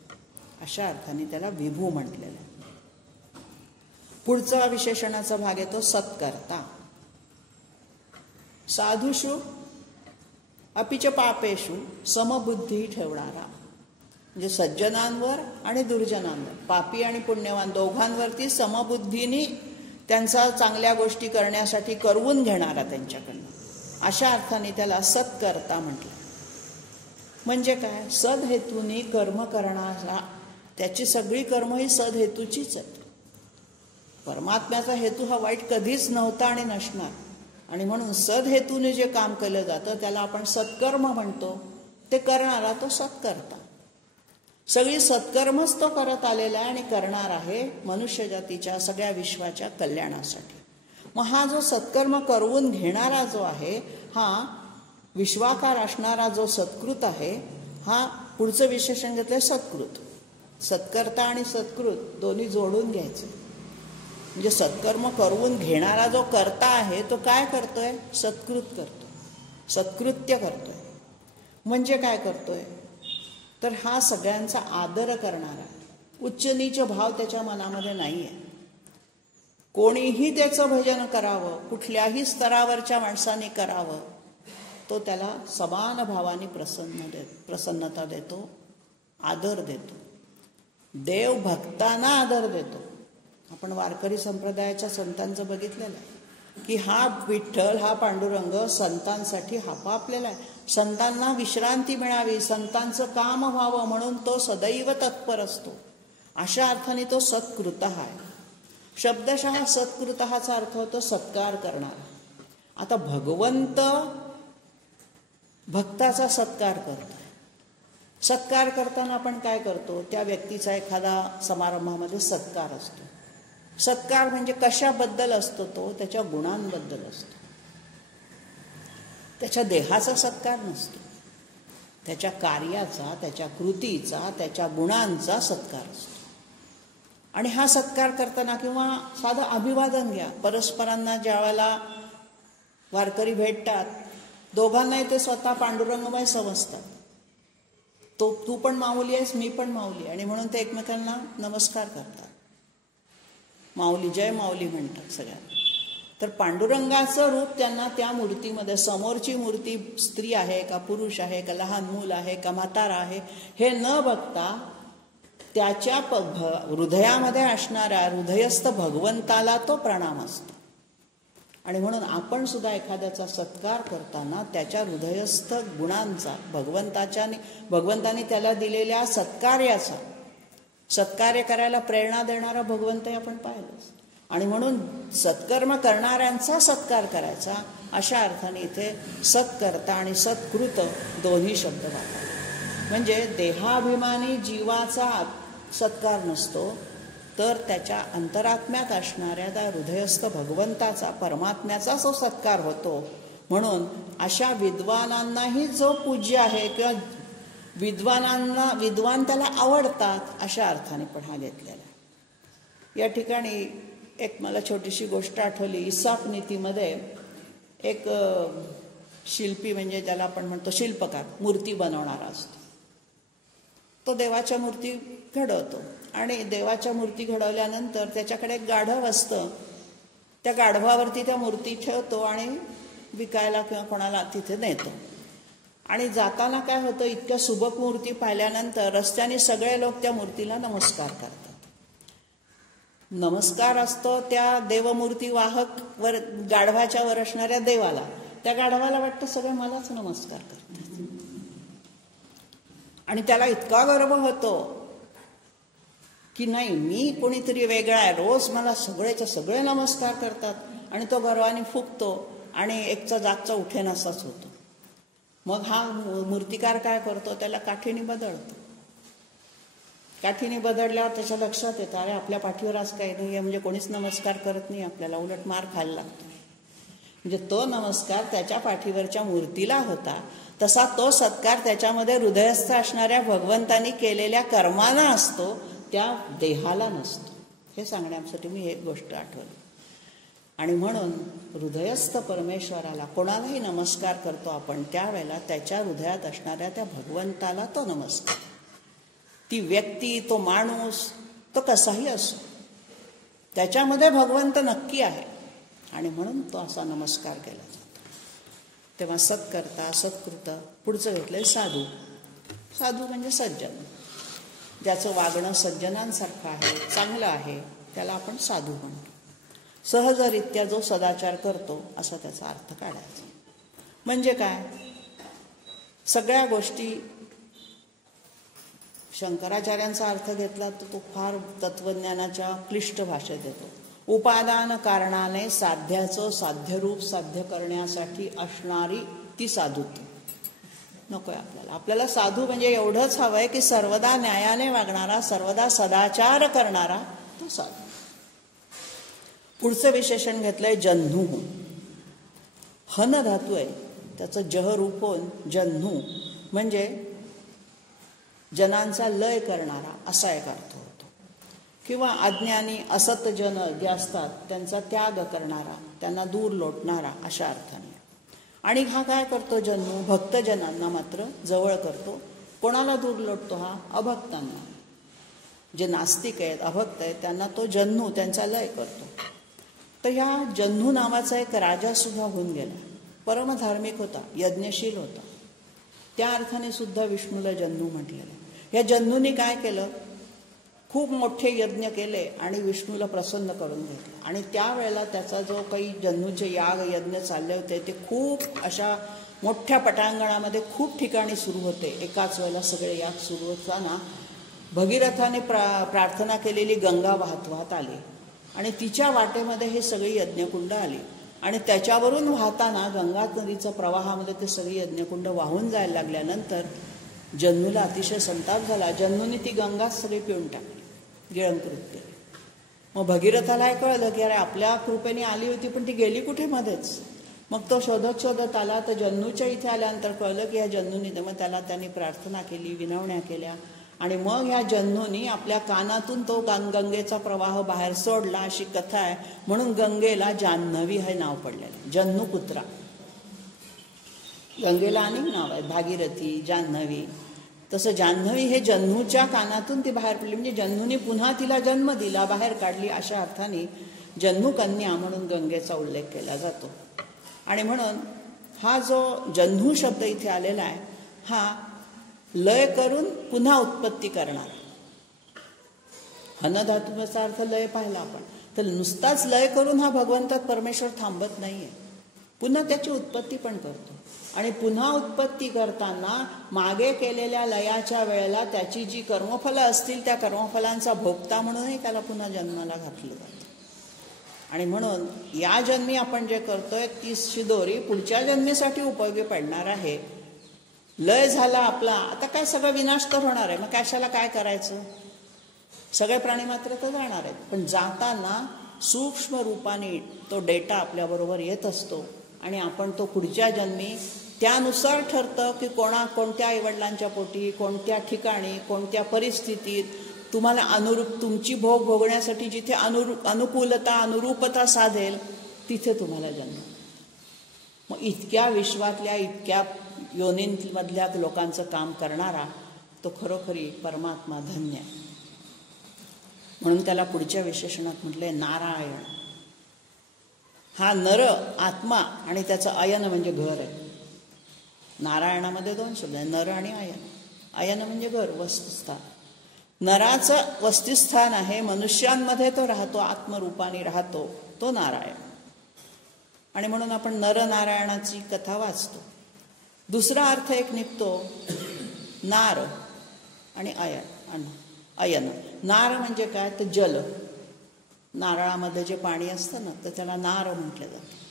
अशा अर्थाने त्याला विभू म्हटलेलं आहे. पुढचा विशेषणाचा भाग येतो सत्कर्ता. साधुषु अपिच पापेषु समबुद्धी ठेवणारा. म्हणजे सज्जनांवर आणि दुर्जनांवर, पापी आणि पुण्यवान दोघांवरती समबुद्धीने त्यांचा चांगल्या गोष्टी करण्यासाठी करवून घेणारा त्यांच्याकडनं. अशा अर्थाने त्याला सत्कर्ता म्हटलं. म्हणजे काय? सदहेतूने कर्म करणारा. त्याची सगळी कर्म ही सदहेतूचीच आहेत. परमात्म्याचा हेतू हा वाईट कधीच नव्हता आणि नसणार. आणि म्हणून सदहेतूने जे काम केलं जातं त्याला आपण सत्कर्म म्हणतो. ते करणारा तो सत्कर्ता. सगळी सत्कर्मच तो करत आलेला आहे आणि करणार आहे मनुष्य जातीच्या सगळ्या विश्वाच्या कल्याणासाठी. मग हा जो सत्कर्म करवून घेणारा जो आहे, हा विश्वाकार असणारा जो सत्कृत आहे, हा पुढचं विशेषण घेतलंय सत्कृत. सत्कर्ता आणि सत्कृत दोन्ही जोडून घ्यायचे. म्हणजे सत्कर्म करवून घेणारा जो कर्ता आहे तो काय करतोय? सत्कृत करतोय, सत्कृत्य करतोय. म्हणजे काय करतोय? तर हा सगळ्यांचा आदर करणारा. उच्च नीच भाव त्याच्या मनामध्ये नाही आहे. कोणीही त्याचं भजन करावं, कुठल्याही स्तरावरच्या माणसाने करावं, तो त्याला समान भावाने प्रसन्नता देतो, आदर देतो. देव भक्तांना आदर देतो. आपण वारकरी संप्रदायाच्या संतांचं बघितलेलं आहे की हा विठ्ठल, हा पांडुरंग संतांसाठी हापापलेला आहे. संतांना विश्रांती मिळावी, संतांचं काम व्हावं म्हणून तो सदैव तत्पर असतो. अशा अर्थाने तो सत्कृत आहे. शब्दशः सत्कृतहाचा अर्थ होतो सत्कार करणारा. आता भगवंत भक्ताचा सत्कार करतो. सत्कार करताना आपण काय करतो? त्या व्यक्तीचा एखादा समारंभामध्ये सत्कार असतो. सत्कार म्हणजे कशाबद्दल असतो? तो त्याच्या गुणांबद्दल असतो. त्याच्या देहाचा सत्कार नसतो, त्याच्या कार्याचा, त्याच्या कृतीचा, त्याच्या गुणांचा सत्कार असतो. आणि हा सत्कार करताना किंवा साधं अभिवादन घ्या, परस्परांना ज्यावेळेला वारकरी भेटतात दोघांनाही ते स्वतः पांडुरंगमय समजतात. तू पण माऊली आहेस, मी पण माऊली, आणि म्हणून ते एकमेकांना नमस्कार करतात. माऊली, जय माऊली म्हणतात सगळ्यांना. तर पांडुरंगाचं रूप त्यांना त्या मूर्तीमध्ये, समोरची मूर्ती स्त्री आहे का पुरुष आहे का लहान मूल आहे का म्हातारा आहे हे न बघता त्याच्या हृदयामध्ये असणाऱ्या हृदयस्थ भगवंताला तो प्रणाम असतो. आणि म्हणून आपण सुद्धा एखाद्याचा सत्कार करताना त्याच्या हृदयस्थ गुणांचा, भगवंताने त्याला दिलेल्या सत्कार्याचा, सत्कार्य करायला प्रेरणा देणारा भगवंतही आपण पाहिलंच. आणि म्हणून सत्कर्म करणाऱ्यांचा सत्कार करायचा. अशा अर्थाने इथे सत्कर्ता आणि सत्कृत दोन्ही शब्द वापरले. म्हणजे देहाभिमानी जीवाचा सत्कार नसतो, तर त्याच्या अंतरात्म्यात असणाऱ्या त्या हृदयस्थ भगवंताचा, परमात्म्याचा जो सत्कार होतो. म्हणून अशा विद्वानांनाही जो पूज्य आहे किंवा विद्वान त्याला आवडतात, अशा अर्थाने पण हा घेतलेला आहे. या ठिकाणी एक मला छोटीशी गोष्ट आठवली. इसाप नीतीमध्ये एक शिल्पी, म्हणजे ज्याला आपण म्हणतो शिल्पकार, मूर्ती बनवणारा असतो. तो देवाच्या मूर्ती घडवतो आणि देवाच्या मूर्ती घडवल्यानंतर त्याच्याकडे एक गाढव असतं. त्या गाढवावरती त्या मूर्ती ठेवतो आणि विकायला किंवा कोणाला तिथे नेतो. आणि जाताना काय होतं, इतक्या सुबक मूर्ती पाहिल्यानंतर रस्त्याने सगळे लोक त्या मूर्तीला नमस्कार करतात. नमस्कार असतो त्या देवमूर्ती वाहक वर, गाढवाच्या वर असणाऱ्या देवाला. त्या गाढवाला वाटतं सगळे मलाच नमस्कार करतात. आणि त्याला इतका गर्व होतो की नाही, मी कोणीतरी वेगळा आहे, रोज मला सगळेच्या सगळे नमस्कार करतात, आणि तो गर्वाने फुगतो आणि एकचा जागचा उठेनासाच होतो. मग हा मूर्तिकार काय करतो, त्याला काठीने बदलतो. काठीने बदलल्यावर त्याच्या लक्षात येतं, अरे आपल्या पाठीवर आज काही नाही आहे, म्हणजे कोणीच नमस्कार करत नाही आपल्याला, उलट मार खायला लागतो. म्हणजे तो नमस्कार त्याच्या पाठीवरच्या मूर्तीला होता, तसा तो सत्कार त्याच्यामध्ये हृदयस्थ असणाऱ्या भगवंतानी केलेल्या कर्माना असतो, त्या देहाला नसतो. हे सांगण्यासाठी मी एक गोष्ट आठवली. आणि म्हणून हृदयस्थ परमेश्वराला कोणालाही नमस्कार करतो आपण, त्यावेळेला त्याच्या हृदयात असणाऱ्या त्या भगवंताला तो नमस्कार. ती व्यक्ती, तो माणूस, तो कसाही असो, त्याच्यामध्ये भगवंत नक्की आहे, आणि म्हणून तो असा नमस्कार केला जातो. तेव्हा सत्कर्ता, सत्कृत. पुढचं घेतलंय साधू. साधू म्हणजे सज्जन, ज्याचं वागणं सज्जनांसारखं आहे, चांगलं आहे, त्याला आपण साधू म्हणतो. सहजरित्या जो सदाचार करतो असा त्याचा अर्थ काढायचा. म्हणजे काय, सगळ्या गोष्टी शंकराचार्यांचा अर्थ घेतला तर तो फार तत्वज्ञानाच्या क्लिष्ट भाषेत येतो. उपादान कारणाने साध्याचं साध्यरूप साध्य करण्यासाठी असणारी ती साधुत्व नकोय आपल्याला. आपल्याला साधू म्हणजे एवढंच हवंय की सर्वदा न्यायाने वागणारा, सर्वदा सदाचार करणारा तो साधू. पुढचं विशेषण घेतलंय जन्हू. हन धातू आहे, त्याचं जह रूप होऊन जन्हू म्हणजे जनांचा लय करणारा असा एक अर्थ होतो. किंवा अज्ञानी असत जन जे असतात त्यांचा त्याग करणारा, त्यांना दूर लोटणारा अशा अर्थाने. आणि हा काय करतो जन्हू, भक्तजनांना मात्र जवळ करतो. कोणाला दूर लोटतो हा, अभक्तांना. जे नास्तिक आहेत, अभक्त आहेत, त्यांना तो जन्हू त्यांचा लय करतो. तर ह्या जन्हू नावाचा एक राजा सुद्धा होऊन गेला, परमधार्मिक होता, यज्ञशील होता. त्या अर्थाने सुद्धा विष्णूला जन्हू म्हटलेलं. या जन्हूने काय केलं, खूप मोठे यज्ञ केले आणि विष्णूला प्रसन्न करून घेतलं. आणि त्यावेळेला त्याचा जो काही जन्हूचे याग यज्ञ चालले होते ते खूप अशा मोठ्या पटांगणामध्ये खूप ठिकाणी सुरू होते. एकाच वेळेला सगळे याग सुरू होताना भगीरथाने प्रार्थना केलेली गंगा वाहत वाहत आली आणि तिच्या वाटेमध्ये हे सगळी यज्ञकुंड आली. आणि त्याच्यावरून वाहताना गंगा नदीच्या प्रवाहामध्ये ते सगळी यज्ञकुंड वाहून जायला लागल्यानंतर जन्हूला अतिशय संताप झाला. जन्हूने ती गंगा सगळी पिऊन टाकली, गिळंकृत केली. मग भगीरथाला हे कळलं की अरे आपल्या कृपेने आली होती पण ती गेली कुठे मध्येच. मग तो शोधत शोधत आला तर जन्हूच्या इथे आल्यानंतर कळलं की ह्या जन्हूने, मग त्याला त्यांनी प्रार्थना केली, विनवण्या केल्या. आणि मग ह्या जन्हूनी आपल्या कानातून तो गंगेचा प्रवाह बाहेर सोडला अशी कथा आहे. म्हणून गंगेला जान्हवी हे नाव पडलेलं, जन्हू पुत्रा. गंगेला अनेक नाव आहेत, भागीरथी, जान्हवी. तसं जान्हवी हे जन्हूच्या कानातून ती बाहेर पडली, म्हणजे जन्हूने पुन्हा तिला जन्म दिला, बाहेर काढली. अशा अर्थाने जन्हू कन्या म्हणून गंगेचा उल्लेख केला जातो. आणि म्हणून हा जो जन्हू शब्द इथे आलेला आहे हा लय करून पुन्हा उत्पत्ती करणार. हन धातूचा अर्थ लय पाहिला आपण, तर नुसताच लय करून हा भगवंतात परमेश्वर थांबत नाहीये, पुन्हा त्याची उत्पत्ती पण करतो. आणि पुन्हा उत्पत्ती करताना मागे केलेल्या लयाच्या वेळेला त्याची जी कर्मफलं असतील त्या कर्मफलांचा भोगता म्हणूनही त्याला पुन्हा जन्माला घातलं जातं. आणि म्हणून या जन्मी आपण जे करतोय ती शिदोरी पुढच्या जन्मीसाठी उपयोगी पडणार आहे. लय झाला आपला, आता काय सगळं विनाश तर होणार आहे, मग कशाला काय करायचं. सगळे प्राणी मात्र तर जाणार आहेत, पण जाताना सूक्ष्म रूपाने तो डेटा आपल्याबरोबर येत असतो. आणि आपण तो पुढच्या जन्मी त्यानुसार ठरतं की कोणत्या आईवडिलांच्या पोटी, कोणत्या ठिकाणी, कोणत्या परिस्थितीत तुम्हाला अनुरूप तुमची भोग भोगण्यासाठी जिथे अनुकूलता अनुरूपता साधेल तिथे तुम्हाला जन्म. मग इतक्या विश्वातल्या इतक्या योनींमधल्या लोकांचं काम करणारा तो खरोखरी परमात्मा धन्य. म्हणून त्याला पुढच्या विशेषणात म्हटले नारायण. हा नर आत्मा आणि त्याचं अयन म्हणजे घर आहे. नारायणामध्ये दोन शब्द आहे, नर आणि अयन. अयन म्हणजे घर, वस्तुस्थान. नराचं वस्तुस्थान आहे, मनुष्यांमध्ये तो राहतो, आत्मरूपाने राहतो, तो नारायण. आणि म्हणून आपण नरनारायणाची कथा वाचतो. दुसरा अर्थ एक निघतो नार, आणि अयन. नार म्हणजे काय, तर जल. नारळामध्ये जे पाणी असतं ना, तर त्याला नार म्हटलं जातं.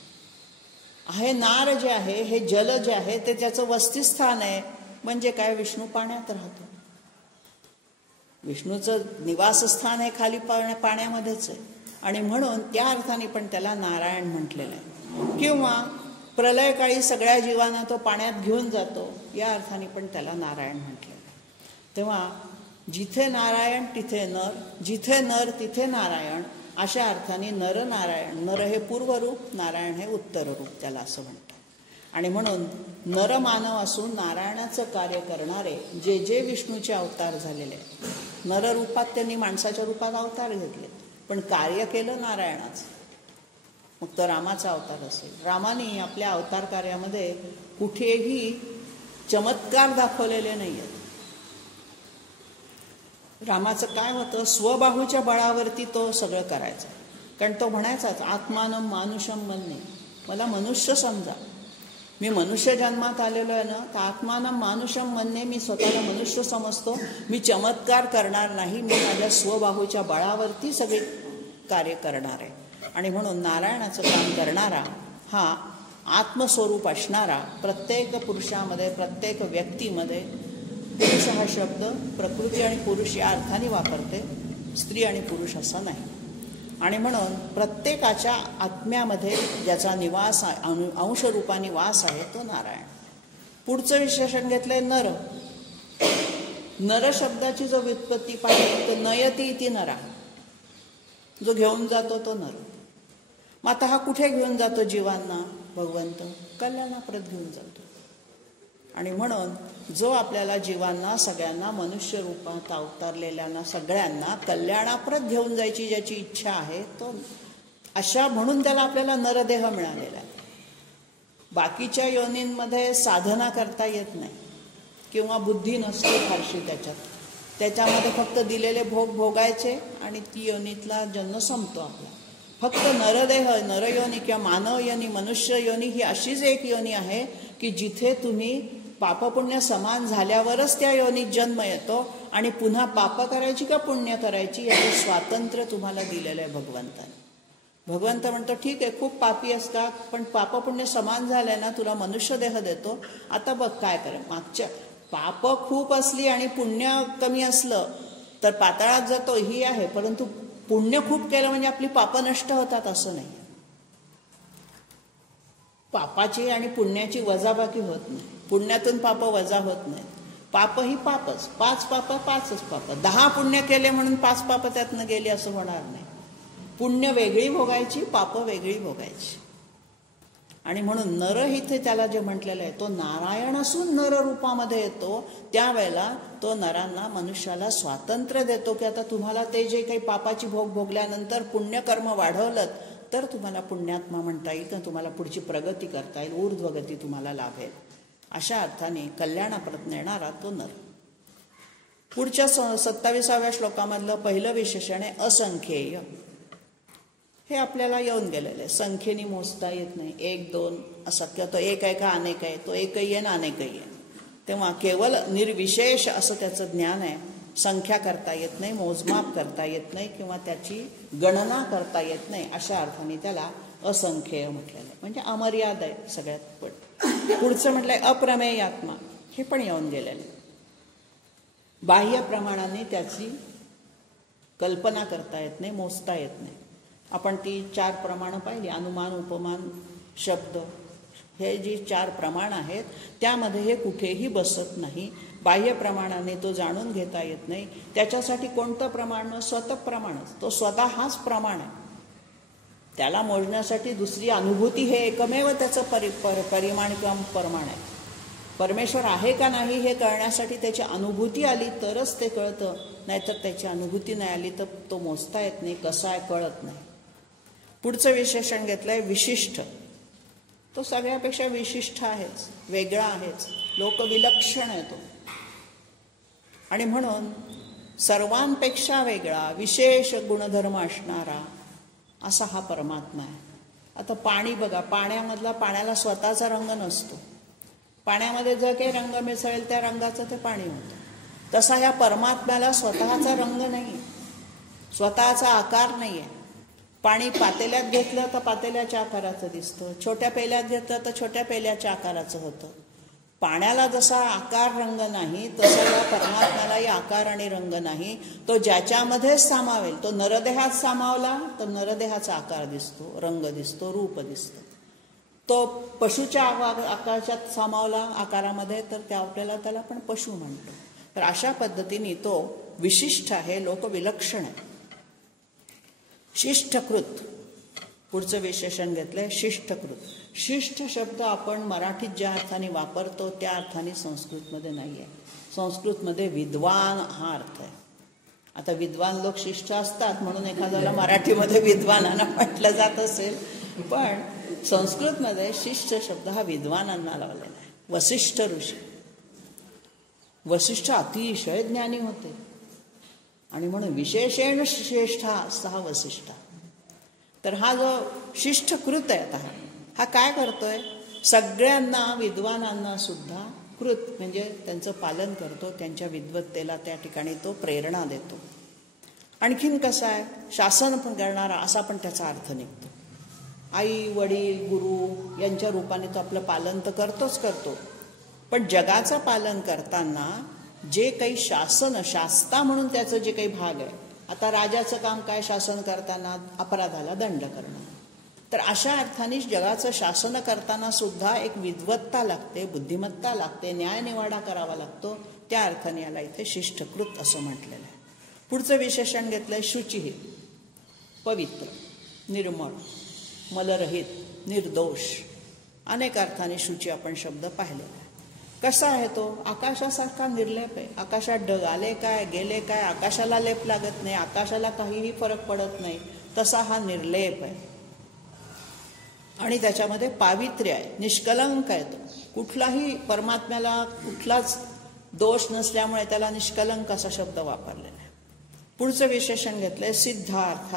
हे नार जे आहे, हे जल जे आहे, ते त्याचं वस्तिस्थान आहे. म्हणजे काय, विष्णू पाण्यात राहतो. विष्णूचं निवासस्थान हे खाली पाण्यामध्येच आहे. आणि म्हणून त्या अर्थाने पण त्याला नारायण म्हटलेलं आहे. किंवा प्रलयकाळी सगळ्या जीवांना तो पाण्यात घेऊन जातो, या अर्थाने पण त्याला नारायण म्हटलेलं आहे. तेव्हा जिथे नारायण तिथे नर, जिथे नर तिथे नारायण, अशा अर्थाने नरनारायण. नर हे पूर्वरूप, नारायण हे उत्तर रूप, त्याला असं म्हणतात. आणि म्हणून नरमानव असून नारायणाचं कार्य करणारे जे जे विष्णूचे अवतार झालेले आहेत, नररूपात त्यांनी माणसाच्या रूपात अवतार घेतले, पण कार्य केलं नारायणाचं. मग तो रामाचा अवतार असेल. रामाने आपल्या अवतार कार्यामध्ये कुठेही चमत्कार दाखवलेले नाही आहेत. रामाचं काय होतं, स्वबाहूच्या बळावरती तो सगळं करायचा. कारण तो म्हणायचाच, आत्मानं मानुषम मन्ये, मला मनुष्य समजा. मी मनुष्य जन्मात आलेलो आहे ना, तर आत्मानं मानुषम मन्ये, मी स्वतःला मनुष्य समजतो. मी चमत्कार करणार नाही, मी माझ्या स्वबाहूच्या बळावरती सगळे कार्य करणार आहे. आणि म्हणून नारायणाचं काम करणारा हा आत्मस्वरूप असणारा, प्रत्येक पुरुषामध्ये, प्रत्येक व्यक्तीमध्ये, पुरुष हा शब्द प्रकृती आणि पुरुष या अर्थाने वापरते, स्त्री आणि पुरुष असं नाही. आणि म्हणून प्रत्येकाच्या आत्म्यामध्ये ज्याचा निवास, अंशरूपाने वास आहे, तो नारायण. पुढचं विशेषण घेतलंय नर. नर शब्दाची जो व्युत्पत्ती पाहिजे, तो नयती इति नरा, जो घेऊन जातो तो नर. मग आता हा कुठे घेऊन जातो जीवांना, भगवंत कल्याणाप्रत घेऊन जातो. आणि म्हणून जो आपल्याला जीवांना, सगळ्यांना, मनुष्य रूपात अवतारलेल्यांना सगळ्यांना कल्याणाप्रत घेऊन जायची ज्याची इच्छा आहे, तो अशा, म्हणून त्याला आपल्याला नरदेह मिळालेला आहे. बाकीच्या योनींमध्ये साधना करता येत नाही किंवा बुद्धी नसते फारशी त्याच्यामध्ये फक्त दिलेले भोग भोगायचे आणि ती योनीतला जन्म संपतो आपला. फक्त नरदेह, नरयोनी किंवा मानव योनी, मनुष्य योनी ही अशीच एक योनी आहे की जिथे तुम्ही पापपुण्य समान झाल्यावरच त्या योनीत जन्म येतो आणि पुन्हा पाप करायची का पुण्य करायची याचे स्वातंत्र्य तुम्हाला दिलेलं आहे भगवंताने. भगवंत म्हणतो, ठीक आहे, खूप पापी असतात, पण पापपुण्य समान झालंय ना, तुला मनुष्य देह देतो, आता बघ काय कर. मागच्या पाप खूप असली आणि पुण्य कमी असलं तर पाताळात जातो ही आहे, परंतु पुण्य खूप केलं म्हणजे आपली पाप नष्ट होतात असं नाही. पापाची आणि पुण्याची वजाबाकी होत नाही, पुण्यातून पाप वजा होत नाही. पाप ही पापच, 5 पाप 5च पाप. 10 पुण्य केले म्हणून 5 पाप त्यातनं गेली असं होणार नाही. पुण्य वेगळी भोगायची, पाप वेगळी भोगायची. आणि म्हणून नर इथे त्याला जे म्हटलेलं आहे, तो नारायण असून नर रूपामध्ये येतो. त्यावेळेला तो नरांना, मनुष्याला स्वातंत्र्य देतो की आता तुम्हाला ते जे काही पापाची भोग भोगल्यानंतर पुण्यकर्म वाढवलं तर तुम्हाला पुण्यात्मा म्हणता येईल, तर तुम्हाला पुढची प्रगती करता येईल, ऊर्ध्वगती तुम्हाला लाभेल. अशा अर्थाने कल्याणाप्रत नेणारा तो नर. पुढच्या 27व्या श्लोकामधलं पहिलं विशेषण आहे असंख्येय. हे आपल्याला येऊन गेलेलं आहे, संख्येने मोजता येत नाही. 1, 2 असं, किंवा तो एक आहे का अनेक आहे, तो एकही आहे ना अनेकही आहे. तेव्हा केवळ निर्विशेष असं त्याचं ज्ञान आहे. संख्या करता येत नाही, मोजमाप करता येत नाही, किंवा त्याची गणना करता येत नाही. अशा अर्थाने त्याला असंख्येय म्हटलेलं आहे, म्हणजे अमर्याद आहे सगळ्यात. पण पुढचं म्हटलंय अप्रमेय आत्मा, हे पण येऊन गेलेलं आहे. बाह्य प्रमाणाने त्याची कल्पना करता येत नाही, मोजता येत नाही. आपण ती 4 प्रमाणं पाहिली, अनुमान, उपमान, शब्द, हे जी 4 प्रमाण आहेत त्यामध्ये हे कुठेही बसत नाही. बाह्य प्रमाणाने तो जाणून घेता येत नाही. त्याच्यासाठी कोणतं प्रमाण, स्वतः प्रमाणच, तो स्वतः हाच प्रमाण आहे. त्याला मोजण्यासाठी दुसरी अनुभूती हे एकमेव त्याचं परिमाण किंवा प्रमाण आहे. परमेश्वर आहे का नाही हे कळण्यासाठी त्याची अनुभूती आली तरच ते कळतं, नाहीतर त्याची अनुभूती नाही आली तर तो मोजता येत नाही, कसं आहे कळत नाही. पुढचं विशेषण घेतलंय विशिष्ट. तो सगळ्यापेक्षा विशिष्ट आहेच, वेगळा आहेच, लोकविलक्षण आहे तो. आणि म्हणून सर्वांपेक्षा वेगळा, विशेष गुणधर्म असणारा असा हा परमात्मा आहे. आता पाणी बघा, पाण्याला स्वतःचा रंग नसतो. पाण्यामध्ये जो काही रंग मिसळेल त्या रंगाचं ते पाणी होतं. तसा या परमात्म्याला स्वतःचा रंग नाही, स्वतःचा आकार नाही आहे. पाणी पातेल्यात घेतलं तर पातेल्याच्या आकाराचं दिसतं, छोट्या पेल्यात घेतलं तर छोट्या पेल्याच्या आकाराचं होतं. पाण्याला जसा आकार रंग नाही तसा या परमात्म्यालाही आकार आणि रंग नाही. तो ज्याच्यामध्येच सामावेल, तो नरदेहात सामावला तर नरदेहाचा आकार दिसतो, रंग दिसतो, रूप दिसतं. तो पशुच्या आकारात सामावला आकारामध्ये तर आपल्याला त्याला पण पशु म्हणतो. तर अशा पद्धतीने तो विशिष्ट आहे, लोकविलक्षण आहे. शिष्टकृत, पुढचं विशेषण घेतलंय शिष्टकृत. शिष्ट शब्द आपण मराठीत ज्या अर्थाने वापरतो त्या अर्थाने संस्कृतमध्ये नाही आहे. संस्कृतमध्ये विद्वान हा अर्थ आहे. आता विद्वान लोक शिष्ट असतात म्हणून एखाद्याला मराठीमध्ये विद्वानांना म्हटलं जात असेल, पण संस्कृतमध्ये शिष्ट शब्द हा विद्वानांना लावलेला आहे. वसिष्ठ ऋषी, वसिष्ठ अतिशय ज्ञानी होते आणि म्हणून विशेषेण श्रेष्ठ असा हा वसिष्ठ. तर हा जो शिष्टकृत आहे आता हा काय करतोय, सगळ्यांना विद्वानांना सुद्धा कृत म्हणजे त्यांचं पालन करतो, त्यांच्या विद्वत्तेला त्या ठिकाणी तो प्रेरणा देतो. आणखीन कसा आहे, शासन पण करणारा असा पण त्याचा अर्थ निघतो. आई वडील गुरु यांच्या रूपाने तो आपलं पालन तर करतोच करतो, पण जगाचं पालन करताना जे काही शासन, शास्ता म्हणून त्याचं जे काही भाग आहे, आता राजाचं काम काय, शासन करताना अपराधाला दंड करणं. तर अशा अर्थाने जगाचं शासन करताना सुद्धा एक विद्वत्ता लागते, बुद्धिमत्ता लागते, न्यायनिवाडा करावा लागतो. त्या अर्थाने याला इथे शिष्टकृत असं म्हटलेलं आहे. पुढचं विशेषण घेतलंय शुचिः, पवित्र, निर्मळ, मलरहित, निर्दोष. अनेक अर्थाने शुची आपण शब्द पाहिलेला आहे. कसा आहे तो, आकाशासारखा निर्लेप आहे. आकाशात ढग आले काय गेले काय, आकाशाला लेप लागत नाही, आकाशाला काहीही फरक पडत नाही, तसा हा निर्लेप आहे. आणि त्याच्यामध्ये पावित्र्य आहे, निष्कलंक आहे. तो कुठलाही परमात्म्याला कुठलाच दोष नसल्यामुळे त्याला निष्कलंक असा शब्द वापरलेला आहे. पुढचं विशेषण घेतलंय सिद्धार्थ.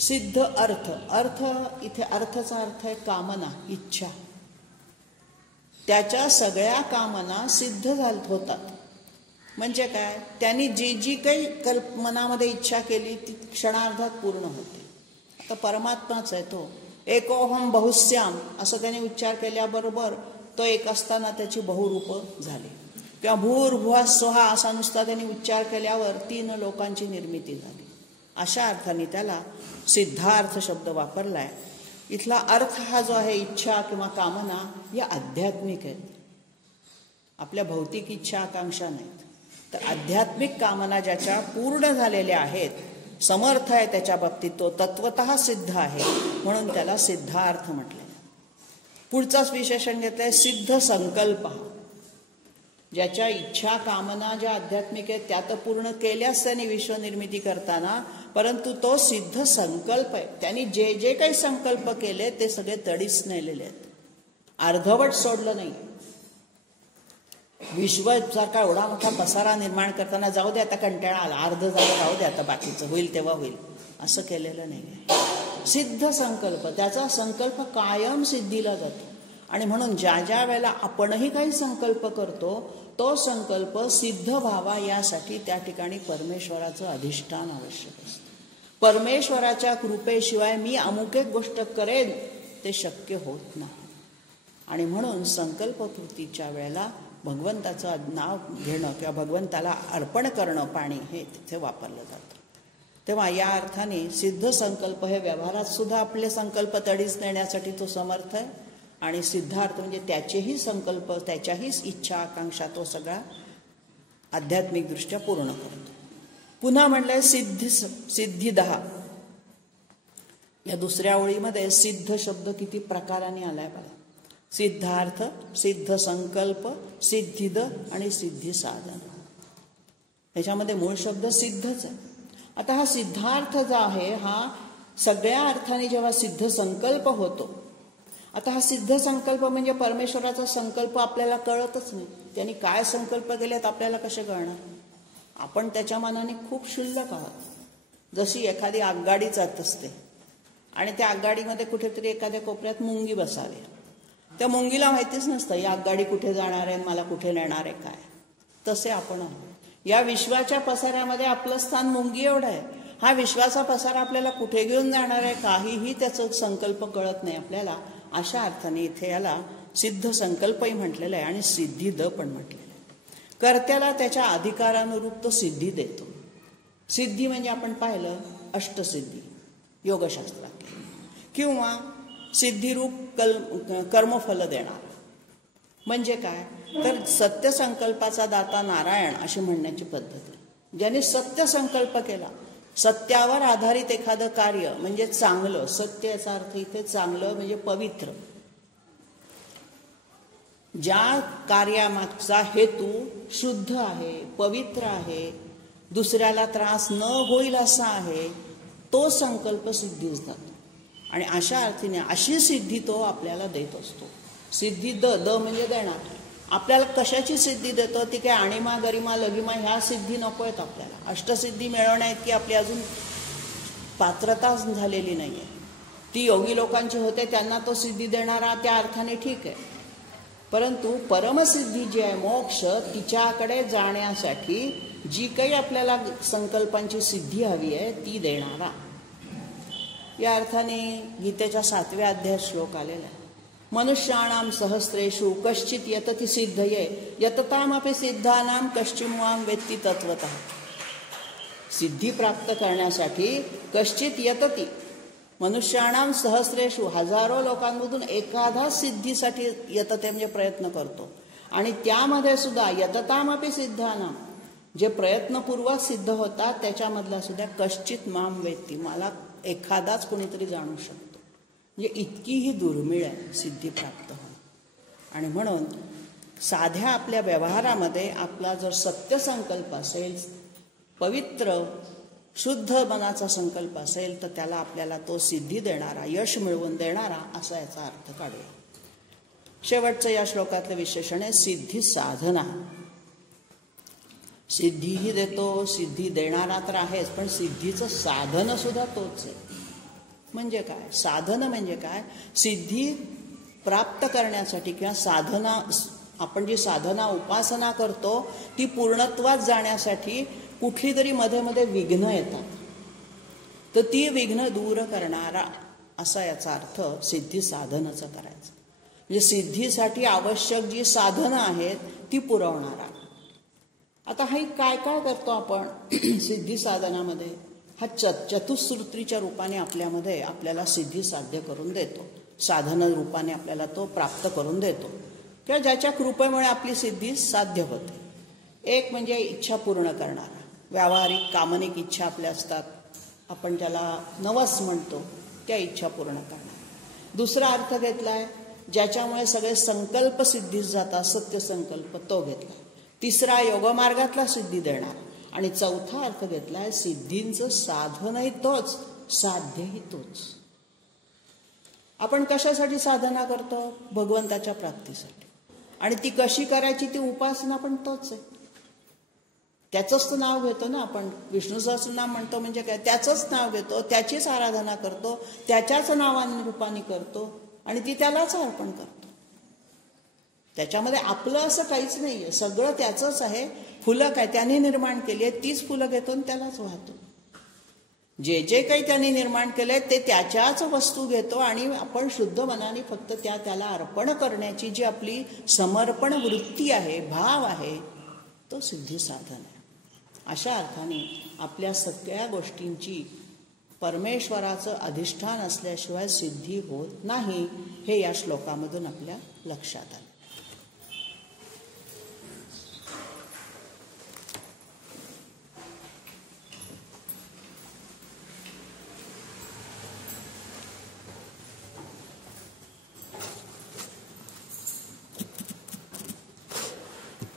सिद्ध अर्थ, अर्थ इथे अर्थाचा अर्थ आहे कामना, इच्छा. त्याच्या सगळ्या कामना सिद्ध होतात. म्हणजे काय, त्यांनी जी जी काही मनामध्ये इच्छा केली ती क्षणार्धात पूर्ण होते. आता परमात्माच आहे तो, एकोहम बहुश्याम असं त्याने उच्चार केल्याबरोबर तो एक असताना त्याची बहुरूप झाली. किंवा भूर्भुवः स्वहा असा नुसता त्यांनी उच्चार केल्यावर 3 लोकांची निर्मिती झाली. अशा अर्थाने त्याला सिद्धार्थ शब्द वापरलाय. इथला अर्थ हा जो आहे, इच्छा किंवा कामना, या आध्यात्मिक आहेत, आपल्या भौतिक इच्छा आकांक्षा नाहीत. तर आध्यात्मिक कामना ज्याच्या पूर्ण झालेल्या आहेत, समर्थ आहे त्याच्या बाबतीत, तो तत्वतः सिद्ध आहे, म्हणून त्याला सिद्धार्थ म्हटले. पुढचाच विशेषण घेतलंय सिद्ध संकल्प. ज्याच्या इच्छा कामना ज्या आध्यात्मिक आहेत त्या तर पूर्ण केल्याच त्यांनी विश्वनिर्मिती करताना, परंतु तो सिद्ध संकल्प आहे. त्यांनी जे जे काही संकल्प केले ते सगळे तडीच नेलेले आहेत, अर्धवट सोडलं नाही. विश्वासारखा एवढा मोठा पसारा निर्माण करताना जाऊ दे आता कंटाळा आला, अर्ध झालं जाऊ दे आता बाकीचं होईल तेव्हा होईल, असं केलेलं नाही आहे. सिद्ध संकल्प, त्याचा संकल्प कायम सिद्धीला जातो. आणि म्हणून ज्या ज्या वेळेला आपणही काही संकल्प करतो तो संकल्प सिद्ध व्हावा यासाठी त्या ठिकाणी परमेश्वराचं अधिष्ठान आवश्यक असतं. परमेश्वराच्या कृपेशिवाय मी अमुक एक गोष्ट करेन ते शक्य होत नाही. आणि म्हणून संकल्पपूर्तीच्या वेळेला भगवंताचं नाव घेणं किंवा भगवंताला अर्पण करणं पाणी हे तिथे वापरलं जातं. तेव्हा या अर्थाने सिद्ध संकल्प हे व्यवहारात सुद्धा आपले संकल्प तडीच नेण्यासाठी तो समर्थ आहे. आणि सिद्धार्थ म्हणजे त्याचेही संकल्प, त्याच्याही इच्छा आकांक्षा तो सगळा आध्यात्मिक दृष्ट्या पूर्ण करतो. पुन्हा म्हणलंय सिद्धिदहा. या दुसऱ्या ओळीमध्ये सिद्ध शब्द किती प्रकाराने आलाय बघा. सिद्धार्थ, सिद्ध संकल्प, सिद्धिद आणि सिद्धी साधन. त्याच्यामध्ये मूळ शब्द सिद्धच आहे. आता हा सिद्धार्थ जो आहे हा सगळ्या अर्थाने जेव्हा सिद्ध संकल्प होतो, आता हा सिद्ध संकल्प म्हणजे परमेश्वराचा संकल्प आपल्याला कळतच नाही. त्यांनी काय संकल्प केलेत आपल्याला कसे कळणार. आपण त्याच्या मानाने खूप क्षुल्लक आहोत. जशी एखादी आगगाडी जात असते आणि त्या आगगाडीमध्ये कुठेतरी एखाद्या कोपऱ्यात मुंगी बसावी, त्या मुंगीला माहितीच नसतं ही आगगाडी कुठे जाणार आहे, मला कुठे नेणार आहे काय. तसे आपण आहोत. या विश्वाच्या पसाऱ्यामध्ये आपलं स्थान मुंगी एवढं आहे. हा विश्वाचा पसारा आपल्याला कुठे घेऊन जाणार आहे काहीही त्याचा संकल्प कळत नाही आपल्याला. अशा अर्थाने इथे याला सिद्ध संकल्पही म्हटलेलं आहे आणि सिद्धिद पण म्हटलेलं आहे. कर्त्याला त्याच्या अधिकारानुरूप तो सिद्धी देतो. सिद्धी म्हणजे आपण पाहिलं अष्टसिद्धी योगशास्त्रात, किंवा सिद्धिरूप कर्मफल देणार. म्हणजे काय तर सत्यसंकल्पाचा दाता नारायण अशी म्हणण्याची पद्धत आहे. ज्याने सत्य संकल्प केला, सत्यावर आधारित एखादं कार्य म्हणजे चांगलं, सत्य याचा अर्थ इथे चांगलं म्हणजे पवित्र, ज्या कार्यामागचा हेतू शुद्ध आहे, पवित्र आहे, दुसऱ्याला त्रास न होईल असा आहे, तो संकल्प सिद्धीस जातो. आणि अशा अर्थीने अशी सिद्धी तो आपल्याला देत असतो. सिद्धी द म्हणजे देणार. आपल्याला कशाची सिद्धी देतो ती काय आणिमा गरिमा लगिमा ह्या सिद्धी नको आहेत आपल्याला. अष्टसिद्धी मिळवण्याइतकी आपली अजून पात्रता झालेली नाही आहे. ती योगी लोकांची होते, त्यांना तो सिद्धी देणारा त्या अर्थाने ठीक आहे. परंतु परमसिद्धी जी आहे मोक्ष, तिच्याकडे जाण्यासाठी जी काही आपल्याला संकल्पांची सिद्धी हवी आहे ती देणारा. या अर्थाने गीतेच्या 7व्या अध्यायात श्लोक आलेला आहे. मनुष्याणाम सहस्रेषु कश्चित यतति सिद्धये यततामपि सिद्धानाम कश्चिमाम वेत्ती तत्वतः. सिद्धी प्राप्त करण्यासाठी कश्चित यतति, मनुष्याणाम सहस्रेषु हजारो लोकांमधून एखादा सिद्धीसाठी यतते म्हणजे प्रयत्न करतो. आणि त्यामध्ये सुद्धा यततामपि सिद्धानाम, जे प्रयत्नपूर्वक सिद्ध होतात त्याच्यामधला सुद्धा कश्चित माम वेत्ती, मला एखादाच कोणीतरी जाणू शकतो. म्हणजे इतकी ही दुर्मिळ आहे सिद्धी प्राप्त होणं. आणि म्हणून साध्या आपल्या व्यवहारामध्ये आपला जर सत्य संकल्प असेल, पवित्र शुद्ध मनाचा संकल्प असेल, तर त्याला आपल्याला तो सिद्धी देणारा, यश मिळवून देणारा असा याचा अर्थ काढूया. शेवटचं या श्लोकातलं विशेषण आहे सिद्धी साधना. सिद्धीही देतो, सिद्धी देणारा तर आहेच, पण सिद्धीचं साधन सुद्धा तोच आहे. म्हणजे काय साधन म्हणजे काय, सिद्धी प्राप्त करण्यासाठी किंवा साधना, आपण जी साधना उपासना करतो ती पूर्णत्वात जाण्यासाठी कुठली तरी मध्ये मध्ये विघ्न येतात, तर ती विघ्न दूर करणारा असा याचा अर्थ सिद्धी साधनाचं करायचं. म्हणजे सिद्धीसाठी आवश्यक जी साधनं आहेत ती पुरवणारा. आता हे काय काय करतो आपण सिद्धी साधनामध्ये, हा चतुःश्रुतीच्या रूपाने आपल्यामध्ये आपल्याला सिद्धी साध्य करून देतो, साधन रूपाने आपल्याला तो प्राप्त करून देतो, किंवा ज्याच्या कृपेमुळे आपली सिद्धी साध्य होते. एक म्हणजे इच्छा पूर्ण करणारा, व्यावहारिक कामनिक इच्छा आपल्या असतात, आपण त्याला नवस म्हणतो, त्या इच्छा पूर्ण करणार. दुसरा अर्थ घेतलाय ज्याच्यामुळे सगळे संकल्प सिद्धीस जातात, सत्य संकल्प, तो घेतला. तिसरा योगमार्गातला सिद्धी देणार. आणि चौथा अर्थ घेतलाय सिद्धींचं साधनही तोच, साध्यही तोच. आपण कशासाठी साधना करतो, भगवंताच्या प्राप्तीसाठी. आणि ती कशी करायची ती उपासना पण तोच आहे. त्याचंच तर नाव घेतो ना आपण, विष्णू सहस्रनाम म्हणतो म्हणजे काय, त्याचंच नाव घेतो, त्याचीच आराधना करतो, त्याच्याच नावाने रूपाने करतो आणि ती त्यालाच अर्पण करतो. त्याच्यामध्ये आपलं असं काहीच नाहीये, सगळं त्याचंच आहे. फुलं काय त्याने निर्माण केली आहे, तीच फुलं घेतो आणि त्यालाच वाहतो. जे जे काही त्याने निर्माण केलंय ते त्याच्याच वस्तू घेतो आणि आपण शुद्ध मनाने फक्त त्याला अर्पण करण्याची जी आपली समर्पण वृत्ती आहे, भाव आहे, तो सिद्धी साधन आहे. अशा अर्थाने आपल्या सगळ्या गोष्टींची परमेश्वराचं अधिष्ठान असल्याशिवाय सिद्धी होत नाही, हे या श्लोकामधून आपल्या लक्षात आलं.